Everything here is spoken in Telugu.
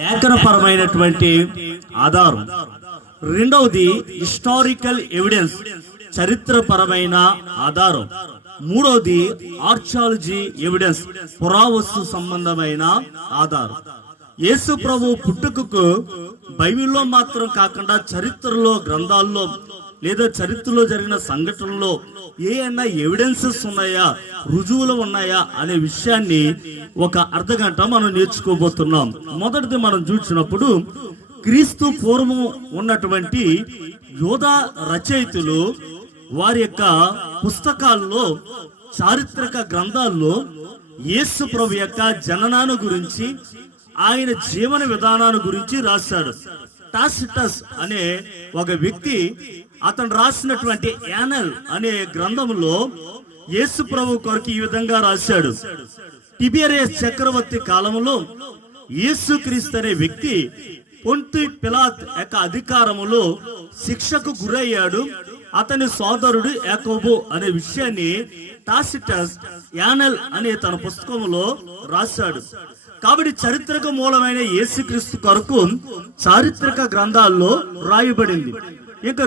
లేఖనపరమైనటువంటి ఆధారం. రెండవది హిస్టారికల్ ఎవిడెన్స్, చరిత్రపరమైన ఆధారం. మూడవది ఆర్చాలజీ ఎవిడెన్స్, పురావస్తు సంబంధమైన ఆధారం. యేసు ప్రభు పుట్టుకకు బైబిల్లో మాత్రం కాకుండా చరిత్రలో, గ్రంథాల్లో లేదా చరిత్రలో జరిగిన సంఘటనలో ఏమైనా ఎవిడెన్సెస్ ఉన్నాయా, రుజువులు ఉన్నాయా అనే విషయాన్ని ఒక అర్ధగంట మనం నేర్చుకోబోతున్నాం. మొదటిది మనం చూసినప్పుడు క్రీస్తు పూర్వం ఉన్నటువంటి యోధా రచయితలు వారి యొక్క పుస్తకాల్లో, చారిత్రక గ్రంథాల్లో యేసు ప్రభు యొక్క జననాన్ని గురించి, ఆయన జీవన విధానాన్ని గురించి రాశాడు. టాసిటస్ అనే ఒక వ్యక్తి అతను రాసినటువంటి యానల్ అనే గ్రంథంలో యేసు ప్రభు కొరకు ఈ విధంగా రాశాడు. టిబెరియస్ చక్రవర్తి కాలంలో యేసుక్రీస్తు అనే వ్యక్తి పొంతి పిలాత్ యొక్క అధికారములో శిక్షకు గురయ్యాడు. అతని సోదరుడు యాకోబు అనే విషయాన్ని టాసిటస్ యానల్ అనే తన పుస్తకంలో రాశాడు. కాబట్టి చరిత్రక మూలమైన యేసుక్రీస్తు కొరకు చారిత్రక గ్రంథాల్లో రాయబడింది. ఇంకా